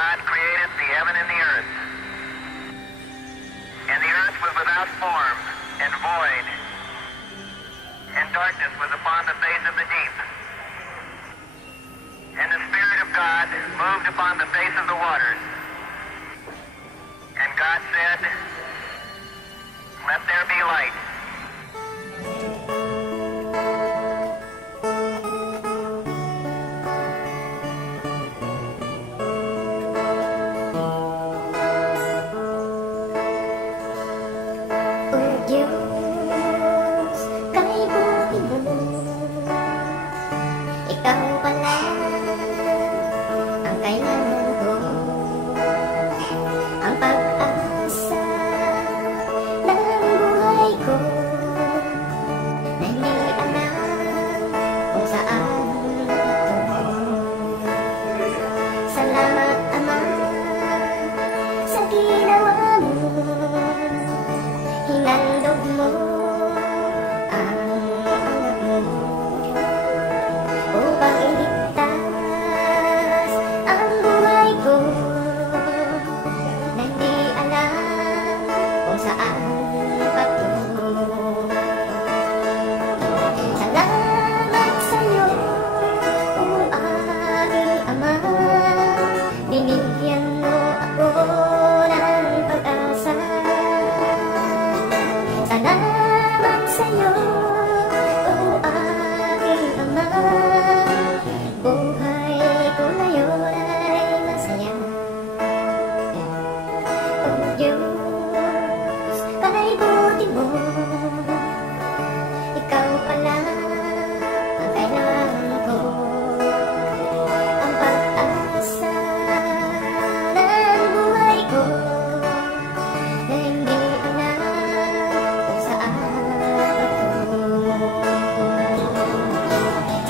God created the heaven and the earth. And the earth was without form and void, and darkness was upon the face of the deep. And the Spirit of God moved upon the face of the waters. And God said, "Let there be light." Ikaw pala ang kailangan ko, ang pag-asa ng buhay ko, na hindi alam kung saan patungo. Salamat, Ama, sa ginawa mo, hinandog mo ang anak mo upang iligtas ang buhay ko, na hindi alam kung saan patungo. Salamat sa'yo, o aking Ama, binigyan mo ako ng pag-asa. Salamat sa'yo, o aking Ama, buhay ko ngayon ay masaya. O Diyos, paibuti mo, ikaw pala ang kailangan ko, ang pag-asa ng buhay ko, na hindi alam kung saan patungo.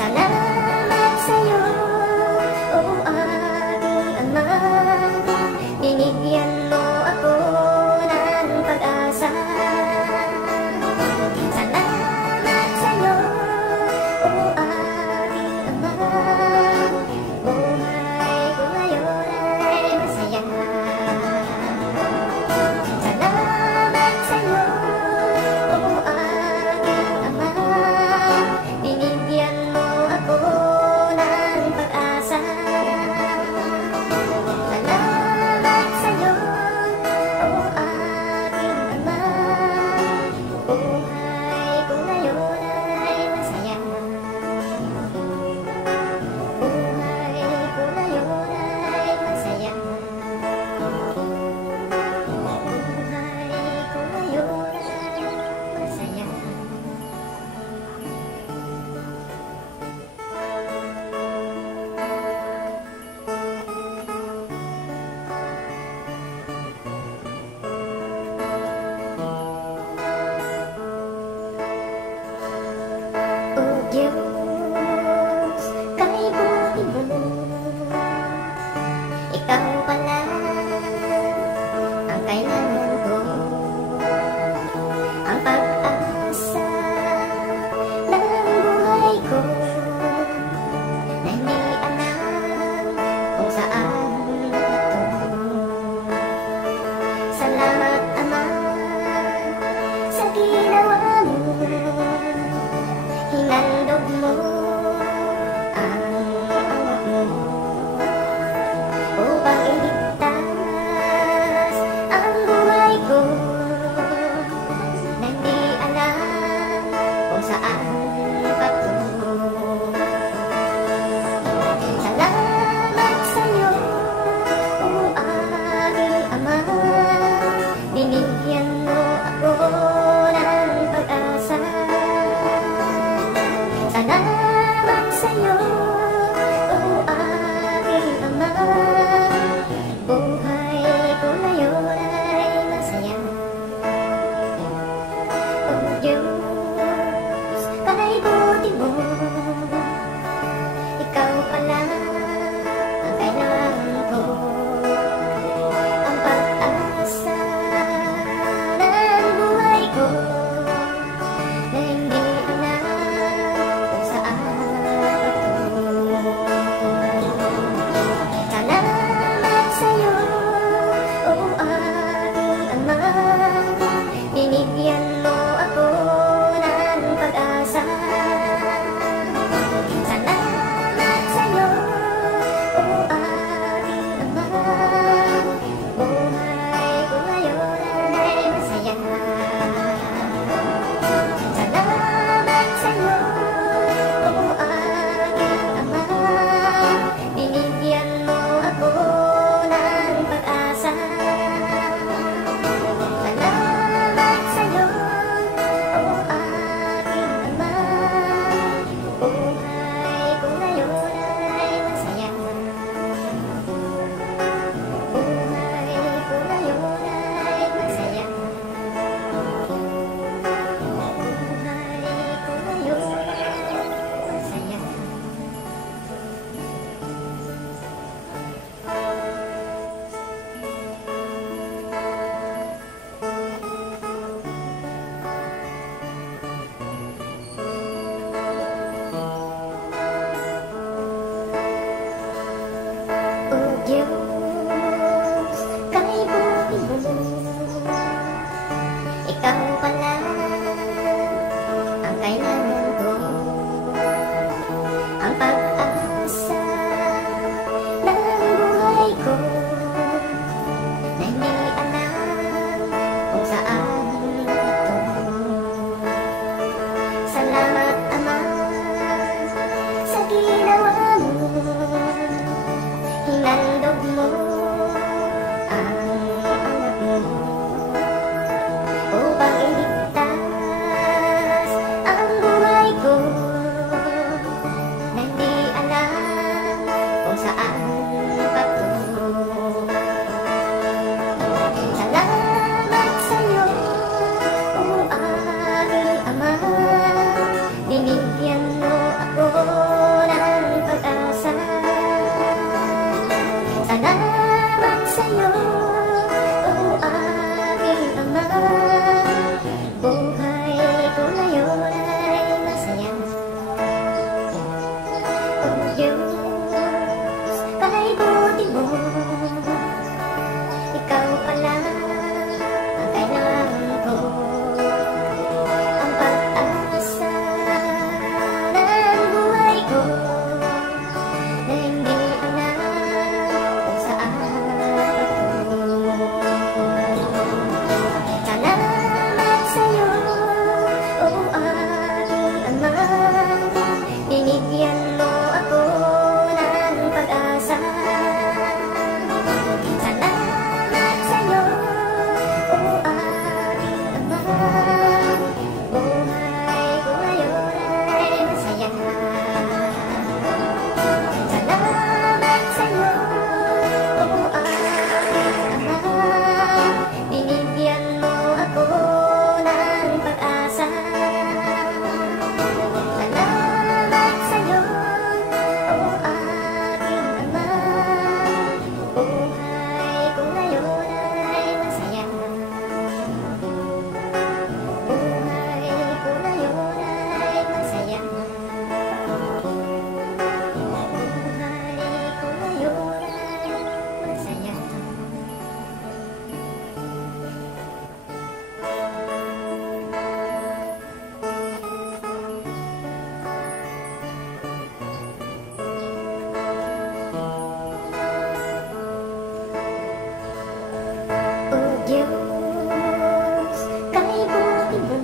Salamat sa'yo, o aking Ama, binigyan mo ako ng pag-asa. Salamat sa'yo, o aking Ama, buhay ko ngayon ay masaya. Salamat sa'yo, o aking Ama, binigyan mo ako ng pag-asa. Salamat sa'yo, o aking Ama, buhay ko ngayon ay masaya. Buhay ko ngayon ay masaya. Buhay ko ngayon ay masaya. O Diyos, kaibuti mo, ikaw pala ang kailangan ko, ang pag-asa ng buhay ko, na hindi alam kung saan patungo. Salamat, Ama, sa ginawa mo, hinandog mo ang anak mo upang iligtas ang buhay ko, na hindi alam kung saan patungo. Salamat sa'yo, Hinandog mo ang anak mo upang iligtas ang buhay ko na hindi alam kung saan patungo. Salamat sa'yo, o aking Ama, binigyan mo ako ng pag-asa. Salamat sa'yo, o aking Ama, buhay ko ngayon ay masaya. O Diyos, kay buti mo, ikaw pala ang kailangan ko, ang pag-asa ng buhay ko na hindi alam kung saan patungo. Salamat sa'yo, o aking Ama, binigyan mo ako ng pag-asa. Salamat sa'yo, o aking Ama, buhay ko ngayon ay masaya. Salamat sa'yo, o aking Ama, binigyan mo ako ng pag-asa. Salamat sa'yo, o aking Ama, buhay ko ngayon ay masaya. Buhay ko ngayon ay masaya. Buhay ko ngayon ay masaya. O Diyos, kay buti mo,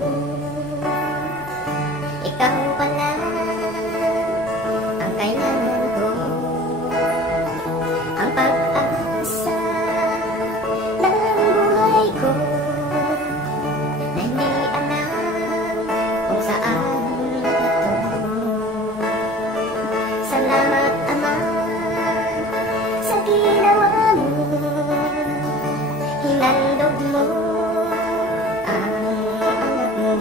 ikaw pala ang kailangan ko, ang pag-asa ng buhay ko na hindi alam kung saan patungo. Salamat, Ama, sa ginawa mo. Hinandog mo ang anak mo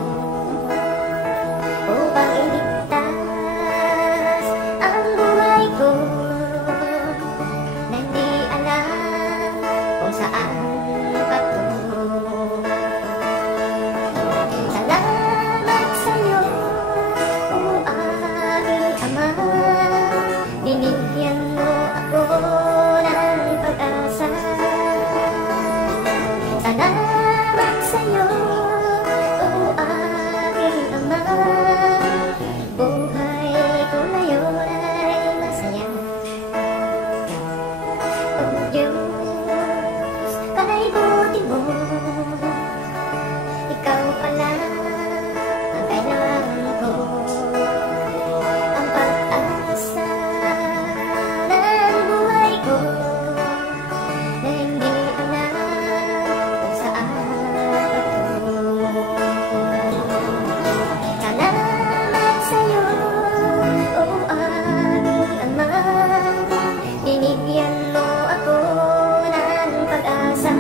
upang iligtas ang buhay ko na hindi alam kung saan patungo. Salamat sa'yo, o aking Ama, binigyan mo ako ng pag-asa. Salamat sa'yo, o aking Ama, buhay ko ngayon ay masaya. O Diyos, kay buti mo, ikaw pala ang kailangan ko, ang pag-asa ng buhay ko na hindi alam kung saan patungo. Salamat sa'yo, o aking Ama, binigyan mo ako ng pag-asa.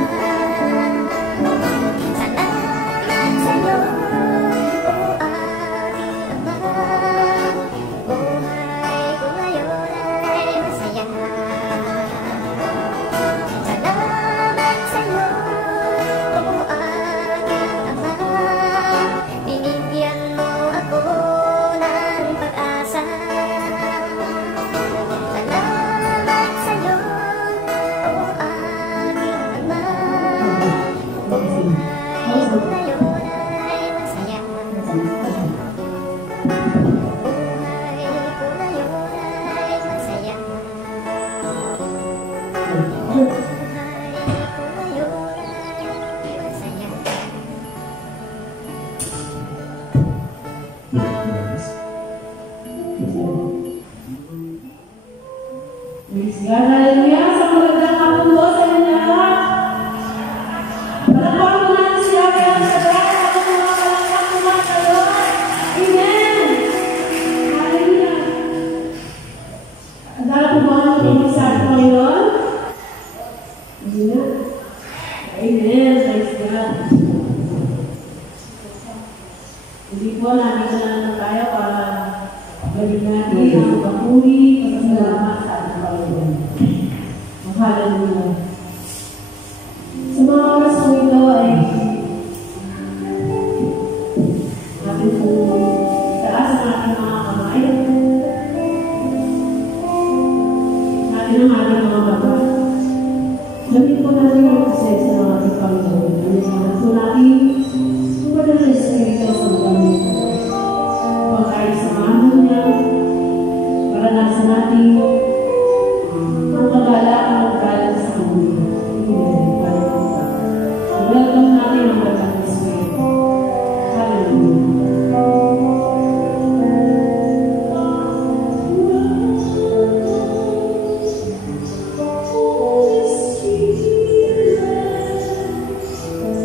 Salamat sa'yo, o aking Ama, buhay ko ngayon ay masaya. Salamat sa'yo, o aking Ama, binigyan mo ako ng pag-asa. Salamat sa'yo, o aking Ama, buhay ko ngayon ay masaya. Buhay ko ngayon ay masaya. Buhay ko ngayon ay masaya. Haleluya, sa mga Hallelujah. Sa mga oras po ito ay natin po taas ang ating mga kamay. Natin ang ating mga mata. Sabihin po natin ang presensya ng ating Panginoon. Panisahan po natin sumunod ng Espiritu sa mga nito. Huwag tayo samahan niya. Maranasan natin ang kagalakan ng galang sa mundo. Welcome natin ang Banal na Espiritu. Hallelujah.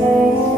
Thank you.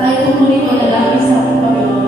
Tayo po muli malalaki sa Panginoon.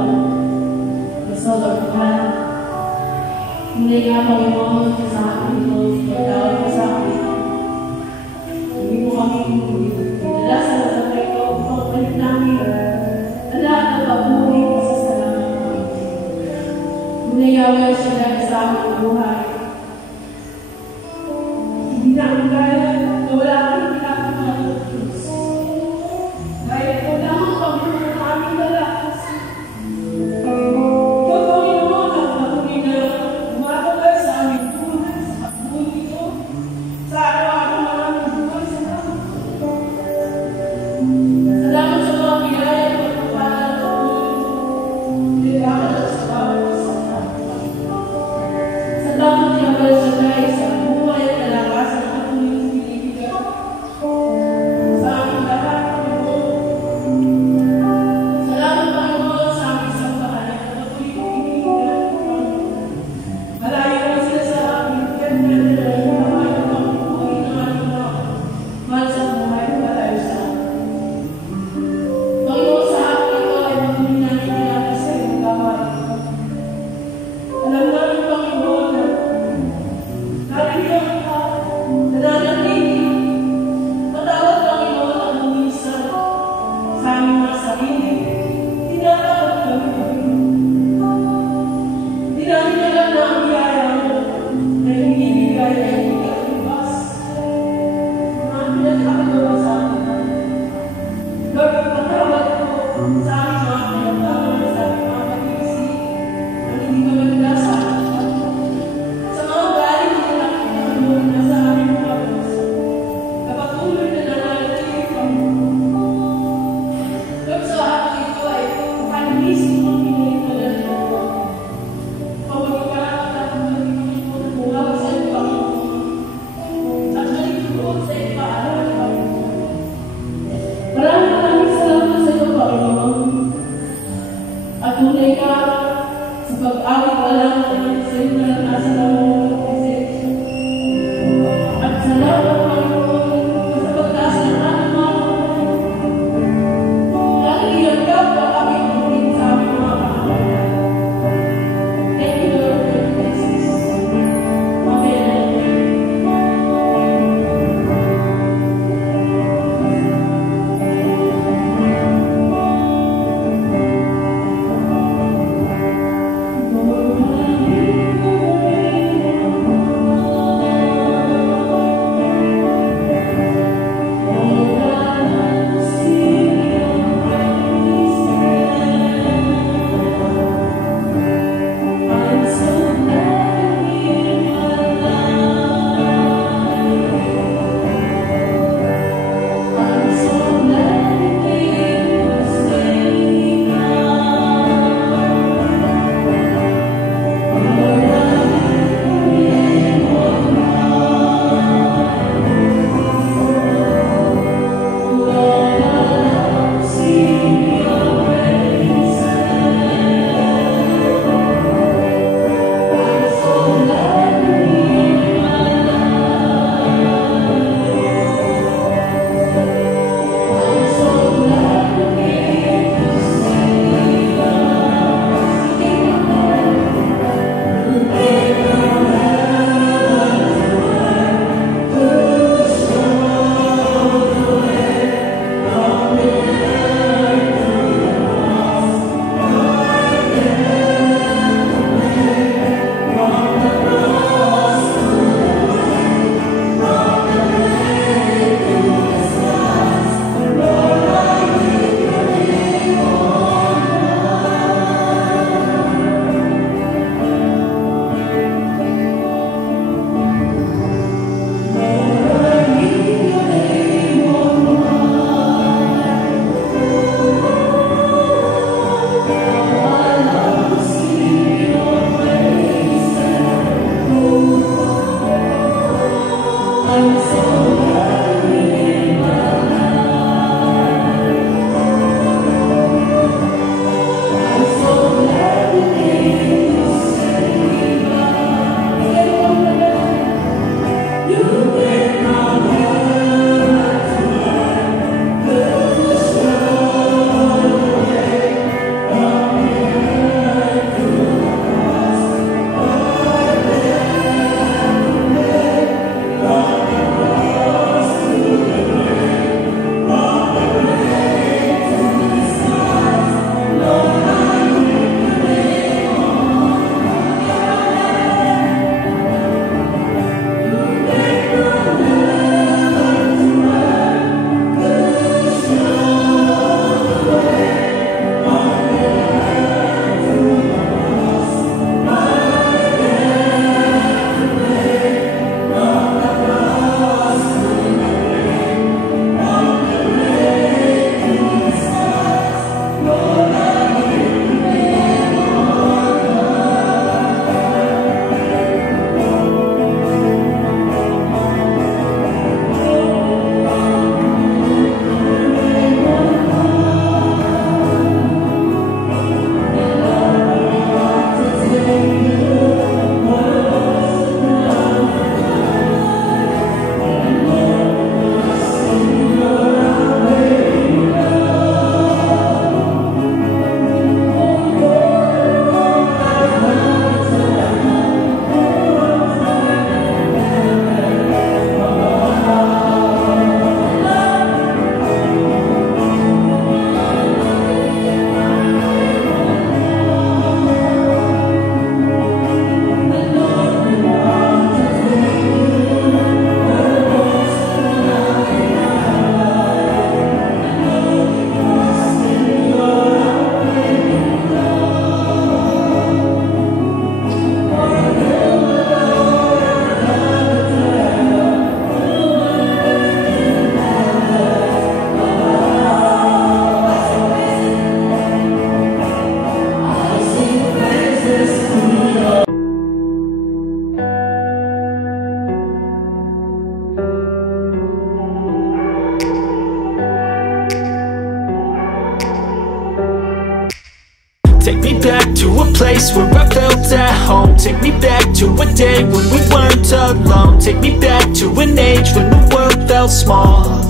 place where I felt at home. Take me back to a day when we weren't alone. Take me back to an age when the world felt small,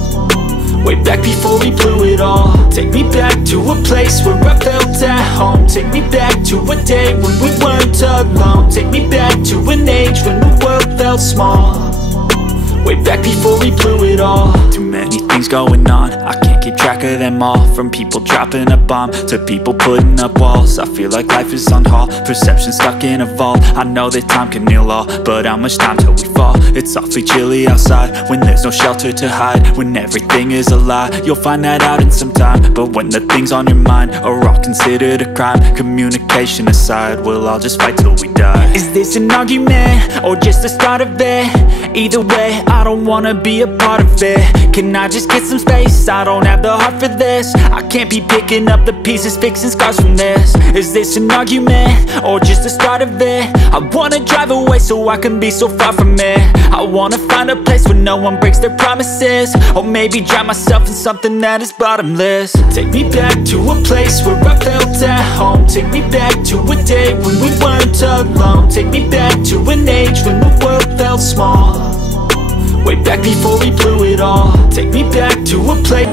way back before we blew it all. Take me back to a place where I felt at home. Take me back to a day when we weren't alone. Take me back to an age when the world felt small, way back before we blew it all. Too many things going on, I can't keep track of them all. From people dropping a bomb to people putting up walls. I feel like life is on hold, perception stuck in a vault. I know that time can heal all, but how much time till we fall? It's awfully chilly outside when there's no shelter to hide. When everything is a lie, you'll find that out in some time. But when the things on your mind are all considered a crime, communication aside, we'll all just fight till we die. Is this an argument or just the start of it? Either way, I don't wanna be a part of it. Can I just get some space? I don't have the heart for this. I can't be picking up the pieces, fixing scars from this. Is this an argument or just the start of it? I wanna drive away so I can be so far from it. I wanna find a place where no one breaks their promises, or maybe drown myself in something that is bottomless. Take me back to a place where I felt at home. Take me back to a day when we weren't alone. Take me back to an age when the world felt small, way back before we blew it all. Take me back to a place.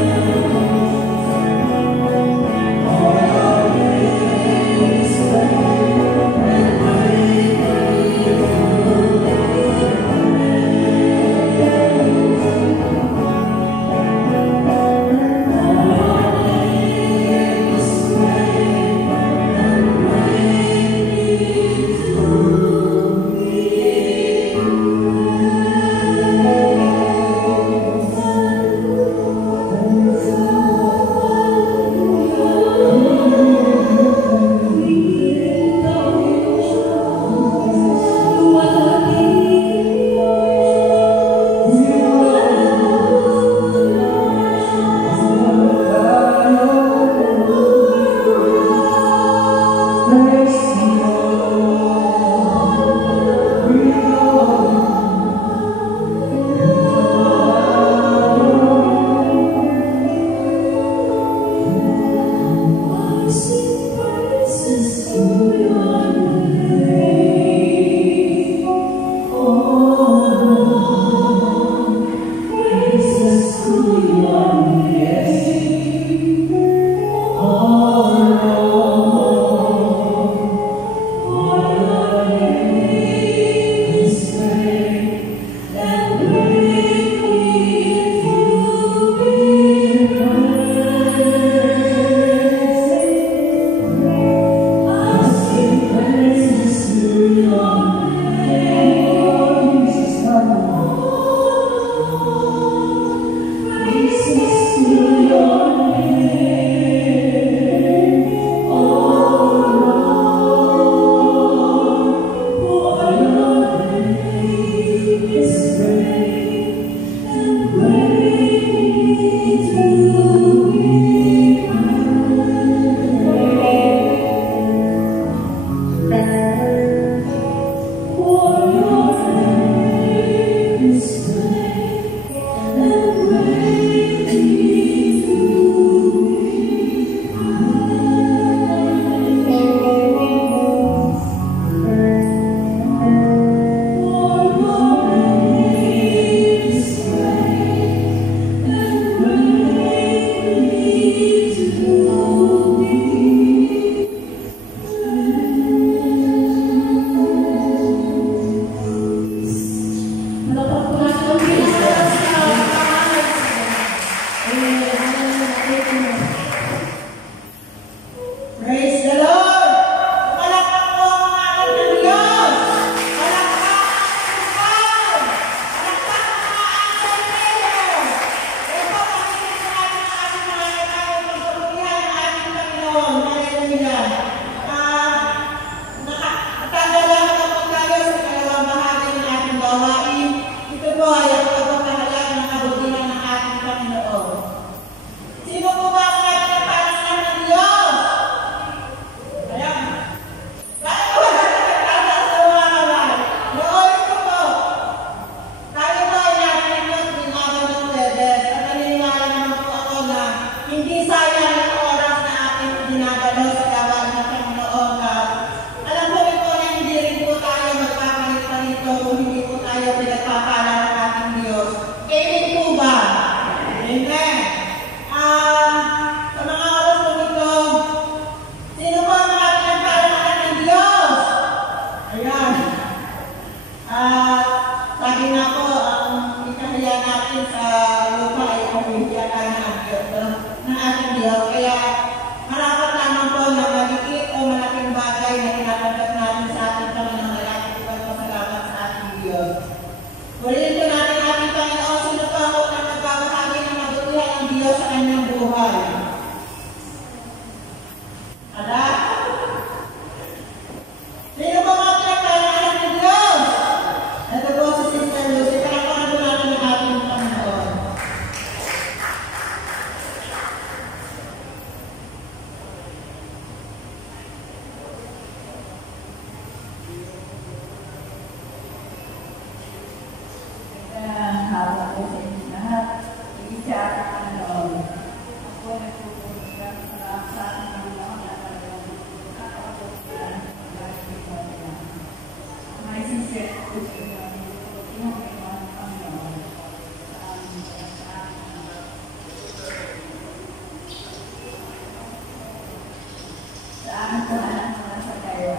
Diyos sa kanyang buhay. Ala? Sino ba mga pinagkailangan ng Diyos? Ito po si Sister Lucy. Palakpakan po natin ang ating Panginoon. Hawak ko sa inyo lahat. Isa at Panginoon. Ako nagpupunta sa aking Panginoon at Panginoon. May sincere ko sa inyo. Panginoon, Panginoon. Sa amin po anak mga sa kayo.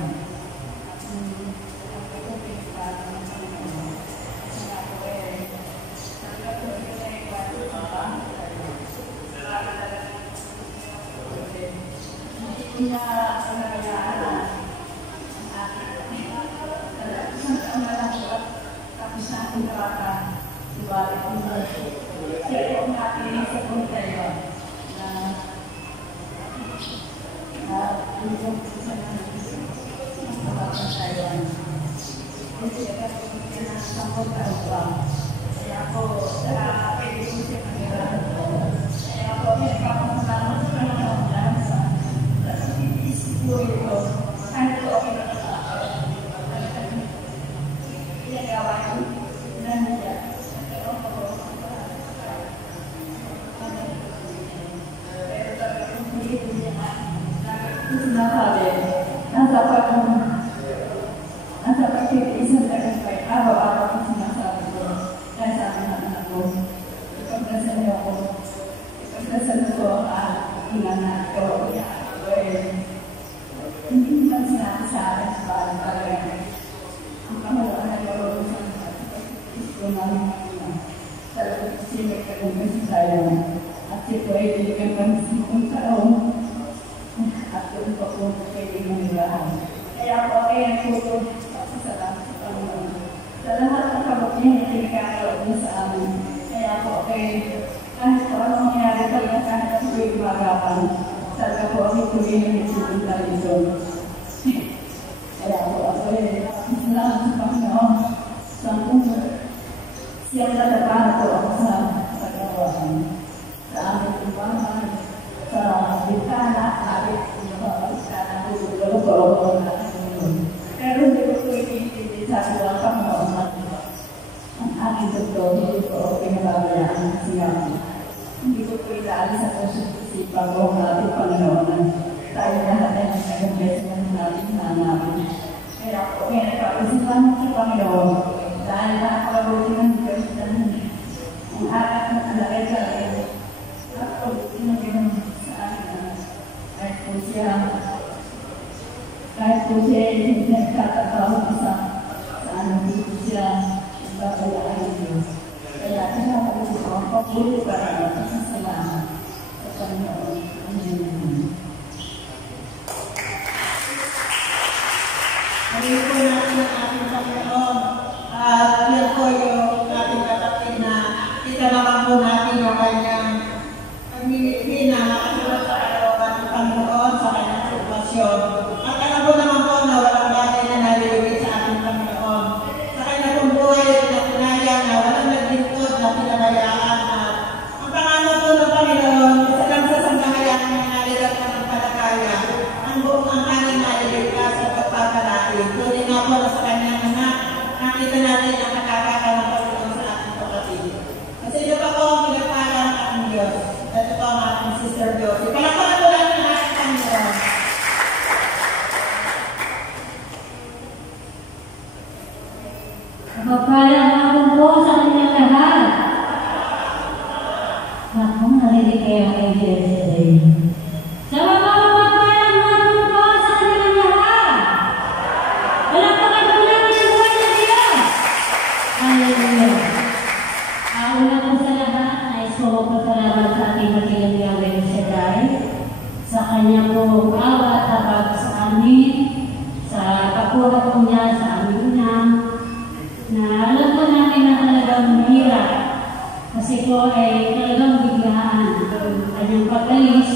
Kasi ko ay talagang biglaan ang kanyang pag-alis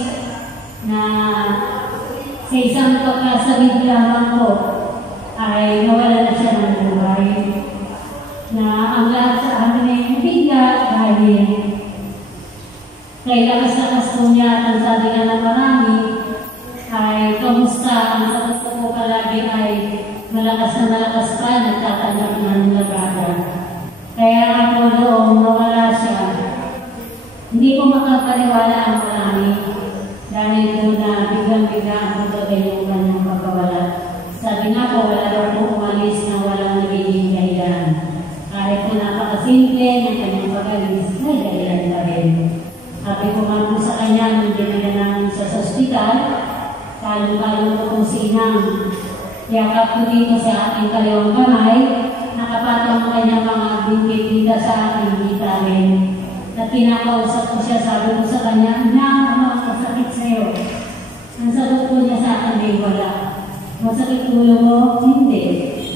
na sa isang pagkasabit lamang po ay nawala na siya ng buhay. Na ang lahat sa amin ay bigla dahil kay lakas-lakas po niya at ang sabi nga ng marami ay kamusta ang sagot ko po palagi ay malakas na malakas pa, nagtatanggap na ng lagada. Kaya ako doon nawala siya. Hindi ko makapaniwala ang marami dahil doon na biglang-bigla ang pagkagay yung kanyang pagkawala. Sabi nga po, wala daw po umalis na walang nagiging dahilan. Kahit po napakasimple ng kanyang pag-alis, may dahilan pa rin. Sabi ko nga po sa kanya, nung dinala namin sa ospital, kalong-kalong po kong sinang. Yakap ko dito sa aking kaliwang kamay, nakapatong ang kanyang mga bingkit-kita sa aking gitarin. At kinakausap ko siya, sabi ko sa kanya, ano ang masakit sa'yo? Ang sagot ko niya sa akin ay wala. Masakit ulo mo? Hindi.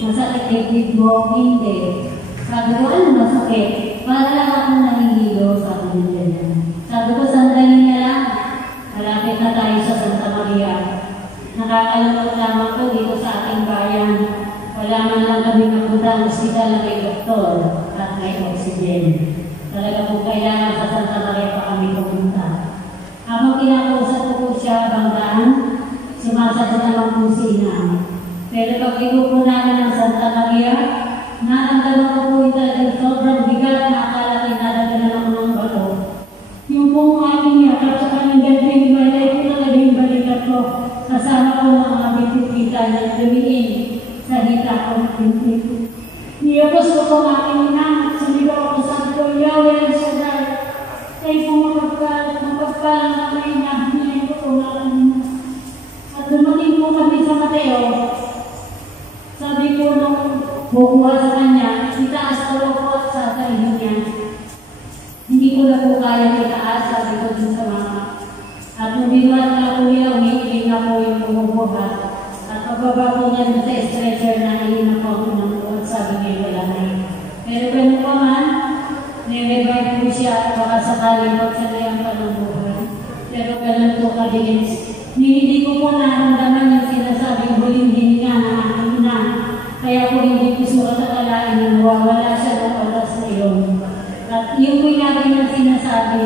Masakit dibdib mo? Hindi. Sabi ko, ano masakit? Para lang akong nahihilo, sabi niya. Sabi ko, sandali na lang. Malapit na tayo sa Santa Maria. Nakakalungkot lamang ko dito sa ating bayan. Wala man lang kami napunta ang ospital na may doktor at may oxygen. Talaga po kailangan sa Santa Maria pa kami pumunta. Habang kinakausap ko po siya, banggaan, sumasadya naman po sina. Pero pag ibo po namin ng Santa Maria, naramdaman ko po ito ay sobrang bigat na akala kinadagdagan ako ng bato. Yung pong aking yakap sa kanyang ganting balay ko talaga yung balikat ko. Kasama ko ng mga bitipita na lumiin sa hita ko ng bintik. Niyapos ko po ang aking inang at sumigaw ako sa ko, Yahweh Shaddai. Kayo po mapagpalang na may nahihin ko po na kanina. At dumating po kami sa Mateo. Sabi ko nung bukuha sa kanya, itaas ko po sa sarili niya. Hindi ko na po kaya itaas, sabi ko din sa mama. At nung binuhat na po niya, umiiling na po yung bumubuhat. At pagbaba po niya sa stretcher na ihin na po ako ng buhat, sabi niya wala na yun. Pero ganun pa man, nirevive po siya at baka sakaling magsalihan pa ng buhay. Pero ganun po kadingin. Hindi ko po naramdaman yung sinasabing huling hininga ng aking ina. Kaya po hindi ko sukat at alain na nawawala siya ng oras na yun. At yung pinagin ng sinasabi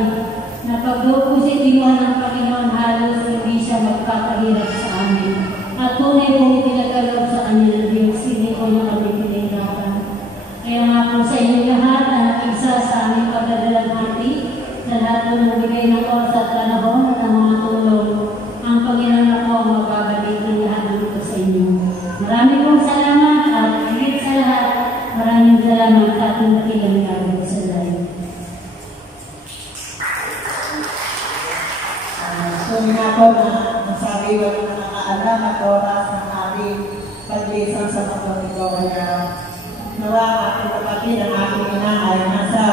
na pag daw po siya tinuhan ng Panginoon, halos hindi siya magpapahirap sa amin. At tunay po pinagkaloob sa kanya ng Diyos, hindi po niya kami pinahirapan. Kaya nga po sa inyo lahat na nakisa sa aming pagdadalang hati, sa lahat po ng bigay ng oras at panahon at ang mga tulong, ang Panginoon na po magbabalik ng lahat dito sa inyo. Maraming pong salamat at higit sa lahat, maraming salamat sa ating nakilang gagawin sa lahat. So nga po na nasabi ko na nakaalam at oras ng ating paglisan sa mundo nito. Kaya nawa ating kapatid ang ating ina ay nasa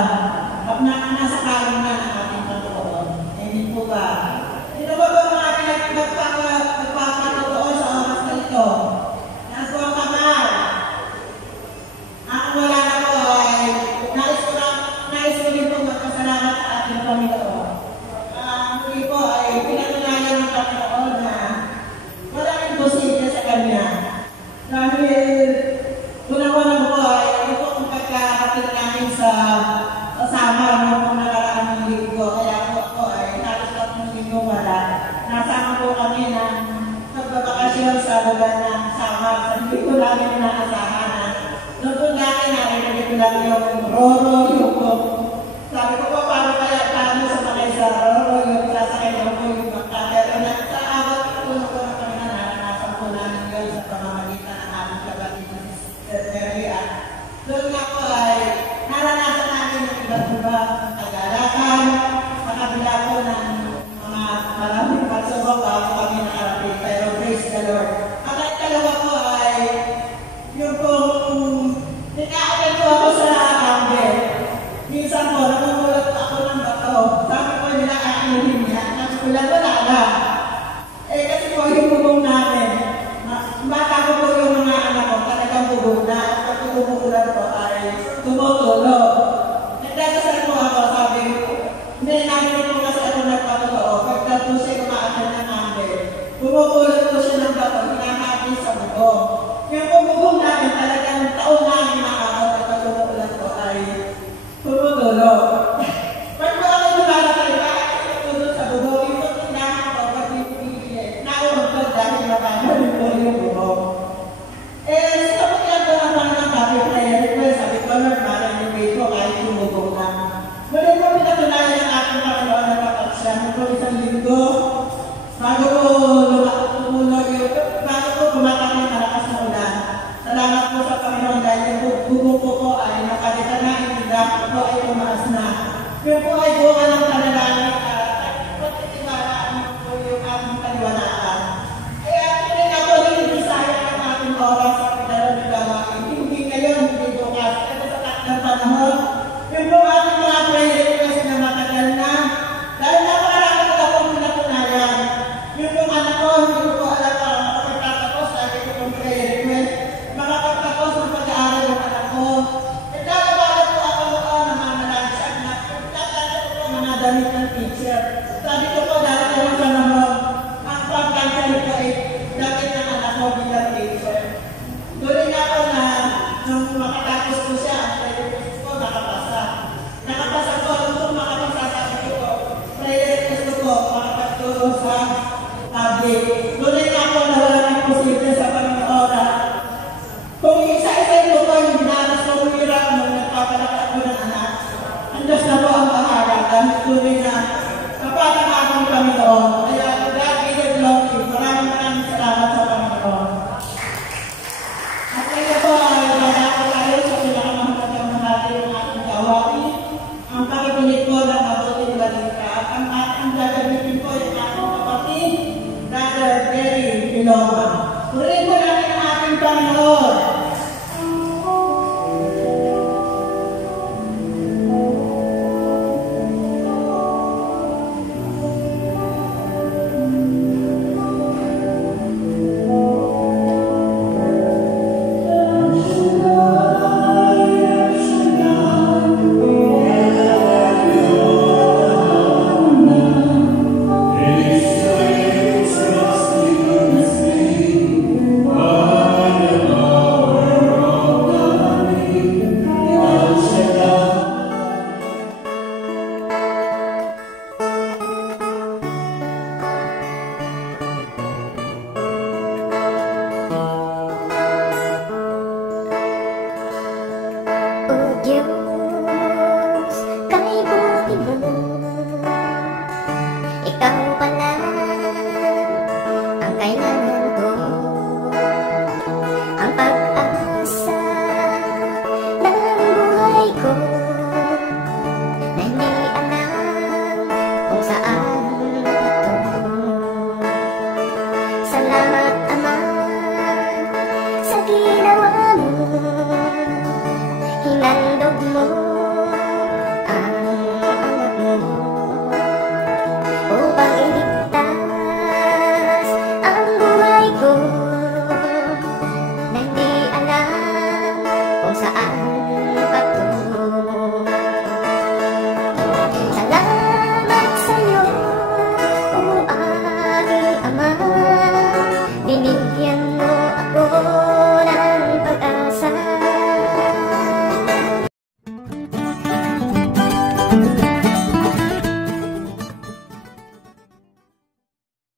kalang na ng ating Panginoon. Hindi po ba? Ito ba ba mga ating nagpapatotoo sa oras na ito? Nasa ang kamay. Ang wala na po ay nais ko rin po magpasalamat sa ating Panginoon. Muli po ay pinatunayan ng Panginoon na walang imposible sa Kanya. Dahil unang-unang po ay ito ang pagkakatil namin sa kasama ng nakaraan ng linggo. Kaya po ako ay halos ng linggo wala. Nasama po kami ng pagbabakasyon sa lugar ng Samar. Hindi ko namin naasahan na doon po natin narinig ko lang yung roro, yung sabi ko po paano kaya paano sa mga sa roro, yung sasakay na po yung magkakero na sa awat po na po na kami na naranasan po namin yun sa pamamagitan ng aming kapatid na Sister Mary. Doon nga po ay naranasan namin ng iba't ibang kagalakan sa kabila po ng mga maraming pagsubok bago kami nakarating. Pero praise the Lord. Ang kalawa po ay yung pong tinaanan po ako sa Amber. Minsan po, namulat ako ng bato. Sabi ko nila aanihin niya. Nagkulang wala na. Kasi po yung bubong namin. Bata ko po yung mga anak ko, talagang bubong na. At pag bubong po ay tumutulo. Nagdasal po ako, sabi ko. Hindi namin po kasi ako po isang linggo. Bago po bumatak ng malakas na ulan. Salamat po sa Panginoon dahil yung buko po ay nakadita na, yung dahil po ay tumaas na. Yung po ay bunga ng panalangin at pagtitiwalaan po yung ating paniwalaan. Kaya tuloy ako hindi sayang ang ating oras sa pinalalagaan. Hindi ngayon, hindi bukas. Ito sa takdang panahon. Yung po ating mga prayer request na matagal na. Dahil napakarami ko ako mong natunayan. Yung po anak ko, hindi ko alam ang makapagtatapos dahil ito pong prayer request. Makapagtapos ng pag-aaral ng anak ko. Nagkakabalan po ako noon ng mga nalansag na nagkakabalan po mga damit ng teacher. Sabi ko po dahil naman panahon, ang pagkakalit ko ay damit ng anak ko bilang teacher. Tuloy na ako na nung makatapos ko siya, ang prayer request ko nakapasa. Nakapasa ko, nung makapasa sabi ko po, prayer request ko po, makapagturo sa public. Tuloy na ako na wala nang posible sa Panginoon. Kung isa-isa ko po yung binaras ko hirap nung nagpapalakad ko ng anak, ang Diyos na po ang bahala. Dahil tuloy na kapatang akong Panginoon.